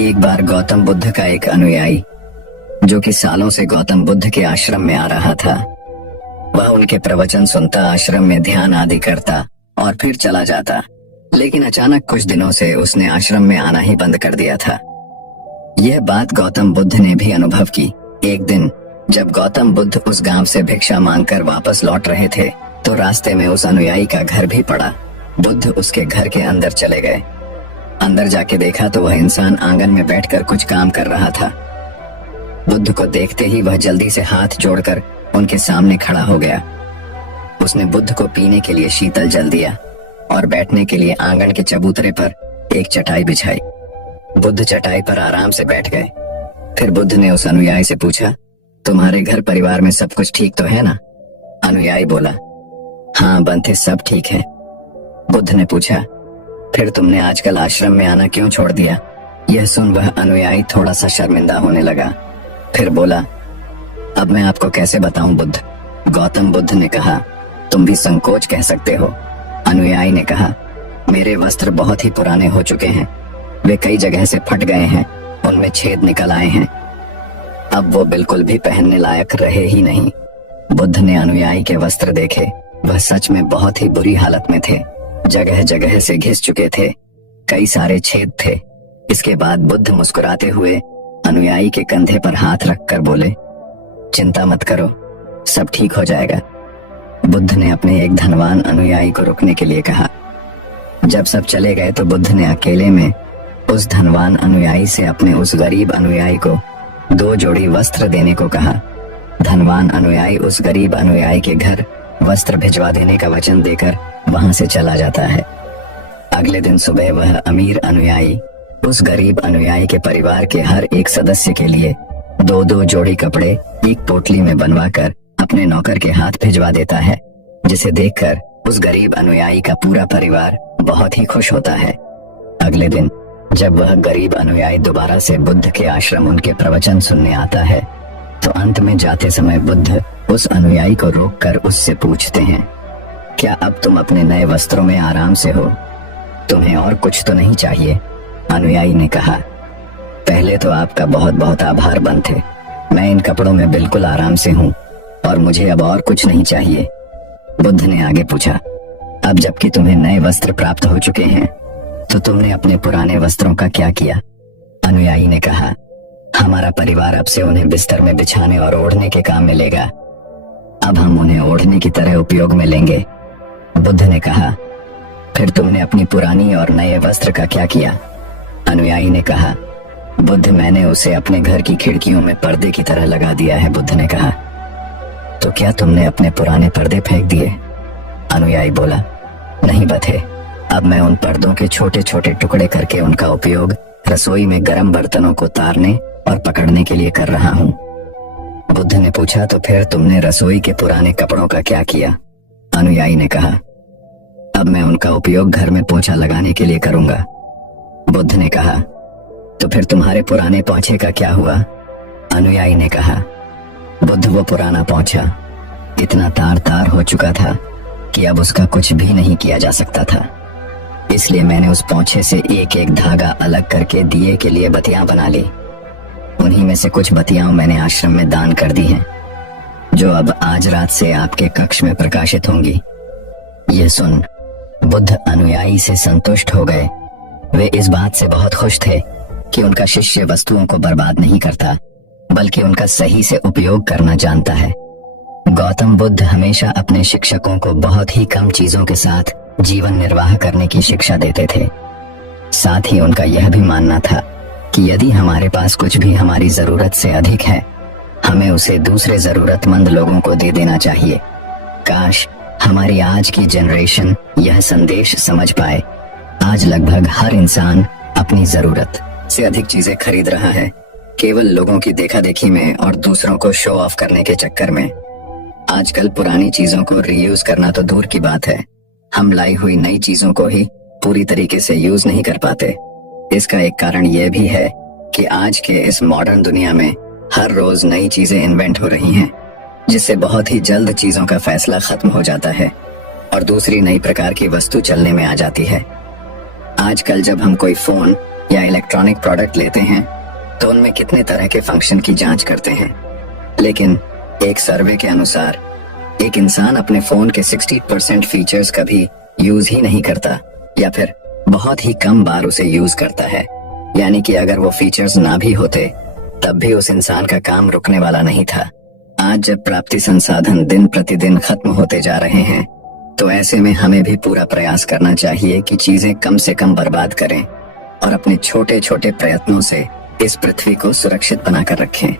एक बार गौतम बुद्ध का एक अनुयायी, जो कि सालों से गौतम बुद्ध के आश्रम में आ रहा था, वह उनके प्रवचन सुनता, आश्रम में ध्यान आदि करता और फिर चला जाता। लेकिन अचानक कुछ दिनों से उसने आश्रम में आना ही बंद कर दिया था। यह बात गौतम बुद्ध ने भी अनुभव की। एक दिन जब गौतम बुद्ध उस गांव से भिक्षा मांगकर वापस लौट रहे थे, तो रास्ते में उस अनुयायी का घर भी पड़ा। बुद्ध उसके घर के अंदर चले गए। अंदर जाके देखा तो वह इंसान आंगन में बैठकर कुछ काम कर रहा था। बुद्ध को देखते ही वह जल्दी से हाथ जोड़कर उनके सामने खड़ा हो गया। उसने बुद्ध को पीने के लिए शीतल जल दिया और बैठने के लिए आंगन के चबूतरे पर एक चटाई बिछाई। बुद्ध चटाई पर आराम से बैठ गए। फिर बुद्ध ने उस अनुयायी से पूछा, तुम्हारे घर परिवार में सब कुछ ठीक तो है ना? अनुयायी बोला, हाँ बंथे, सब ठीक है। बुद्ध ने पूछा, फिर तुमने आजकल आश्रम में आना क्यों छोड़ दिया? यह सुन वह अनुयायी थोड़ा सा शर्मिंदा होने लगा। फिर बोला, अब मैं आपको कैसे बताऊं बुद्ध? गौतम बुद्ध ने कहा, तुम भी संकोच कह सकते हो। अनुयायी ने कहा, मेरे वस्त्र बहुत ही पुराने हो चुके हैं, वे कई जगह से फट गए हैं, उनमें छेद निकल आए हैं, अब वो बिल्कुल भी पहनने लायक रहे ही नहीं। बुद्ध ने अनुयायी के वस्त्र देखे, वह सच में बहुत ही बुरी हालत में थे, जगह जगह से घिस चुके थे, कई सारे छेद थे। इसके बाद बुद्ध मुस्कुराते हुए अनुयायी के कंधे पर हाथ रखकर बोले, चिंता मत करो, सब ठीक हो जाएगा। बुद्ध ने अपने एक धनवान अनुयायी को रुकने के लिए कहा। जब सब चले गए तो बुद्ध ने अकेले में उस धनवान अनुयायी से अपने उस गरीब अनुयायी को 2 जोड़ी वस्त्र देने को कहा। धनवान अनुयायी उस गरीब अनुयायी के घर वस्त्र भिजवा देने का वचन देकर वहां से चला जाता है। अगले दिन सुबह वह अमीर अनुयायी उस गरीब अनुयायी के परिवार के हर एक सदस्य के लिए 2-2 जोड़ी कपड़े एक पोटली में बनवाकर अपने नौकर के हाथ भिजवा देता है, जिसे देखकर उस गरीब अनुयायी का पूरा परिवार बहुत ही खुश होता है। अगले दिन जब वह गरीब अनुयायी दोबारा से बुद्ध के आश्रम उनके प्रवचन सुनने आता है, तो अंत में जाते समय बुद्ध उस अनुयायी को रोककर उससे पूछते हैं, क्या अब तुम अपने नए वस्त्रों में आराम से हो? तुम्हें और कुछ तो नहीं चाहिए? अनुयायी ने कहा, पहले तो आपका बहुत बहुत आभार बंथे, मैं इन कपड़ों में बिल्कुल आराम से हूँ और मुझे अब और कुछ नहीं चाहिए। बुद्ध ने आगे पूछा, अब जबकि तुम्हें नए वस्त्र प्राप्त हो चुके हैं, तो तुमने अपने पुराने वस्त्रों का क्या किया? अनुयायी ने कहा, हमारा परिवार अब से उन्हें बिस्तर में बिछाने और ओढ़ने के काम में लेगा, अब हम उन्हें ओढ़ने की तरह उपयोग में लेंगे। बुद्ध ने कहा, फिर तुमने अपनी पुरानी और नए वस्त्र का क्या किया? अनुयायी ने कहा, बुद्ध, मैंने उसे अपने घर की खिड़कियों में पर्दे की तरह लगा दिया है। बुद्ध ने कहा, तो क्या तुमने अपने पुराने पर्दे फेंक दिए? अनुयायी बोला, नहीं बथे, अब मैं उन पर्दों के छोटे छोटे टुकड़े करके उनका उपयोग रसोई में गर्म बर्तनों को तारने और पकड़ने के लिए कर रहा हूँ। बुद्ध ने पूछा, तो फिर तुमने रसोई के पुराने कपड़ों का क्या किया? अनुयायी ने कहा, अब मैं उनका उपयोग घर में पोछा लगाने के लिए करूंगा। बुद्ध ने कहा, तो फिर तुम्हारे पुराने पोंछे का क्या हुआ? अनुयायी ने कहा, बुद्ध, वो पुराना पोंछा इतना तार तार हो चुका था कि अब उसका कुछ भी नहीं किया जा सकता था, इसलिए मैंने उस पोंछे से एक एक धागा अलग करके दिए के लिए बत्तियां बना ली। उन्हीं में से कुछ बत्तियां मैंने आश्रम में दान कर दी हैं, जो अब आज रात से आपके कक्ष में प्रकाशित होंगी। यह सुन बुद्ध अनुयायी से संतुष्ट हो गए। वे इस बात से बहुत खुश थे कि उनका शिष्य वस्तुओं को बर्बाद नहीं करता, बल्कि उनका सही से उपयोग करना जानता है। गौतम बुद्ध हमेशा अपने शिक्षकों को बहुत ही कम चीजों के साथ जीवन निर्वाह करने की शिक्षा देते थे। साथ ही उनका यह भी मानना था कि यदि हमारे पास कुछ भी हमारी जरूरत से अधिक है, हमें उसे दूसरे जरूरतमंद लोगों को दे देना चाहिए। काश हमारी आज की जनरेशन यह संदेश समझ पाए। आज लगभग हर इंसान अपनी जरूरत से अधिक चीजें खरीद रहा है, केवल लोगों की देखा देखी में और दूसरों को शो ऑफ करने के चक्कर में। आजकल पुरानी चीजों को रीयूज करना तो दूर की बात है, हम लाई हुई नई चीजों को ही पूरी तरीके से यूज नहीं कर पाते। इसका एक कारण यह भी है कि आज के इस मॉडर्न दुनिया में हर रोज नई चीजें इन्वेंट हो रही हैं, जिससे बहुत ही जल्द चीजों का फैसला खत्म हो जाता है और दूसरी नई प्रकार की वस्तु चलने में आ जाती है। आजकल जब हम कोई फोन या इलेक्ट्रॉनिक प्रोडक्ट लेते हैं तो उनमें कितने तरह के फंक्शन की जांच करते हैं, लेकिन एक सर्वे के अनुसार एक इंसान अपने फोन के 60% फीचर्स कभी यूज ही नहीं करता या फिर बहुत ही कम बार उसे यूज करता है। यानी कि अगर वो फीचर्स ना भी होते तब भी उस इंसान का काम रुकने वाला नहीं था। आज जब प्राप्ति संसाधन दिन प्रतिदिन खत्म होते जा रहे हैं तो ऐसे में हमें भी पूरा प्रयास करना चाहिए कि चीजें कम से कम बर्बाद करें और अपने छोटे छोटे प्रयत्नों से इस पृथ्वी को सुरक्षित बनाकर रखें।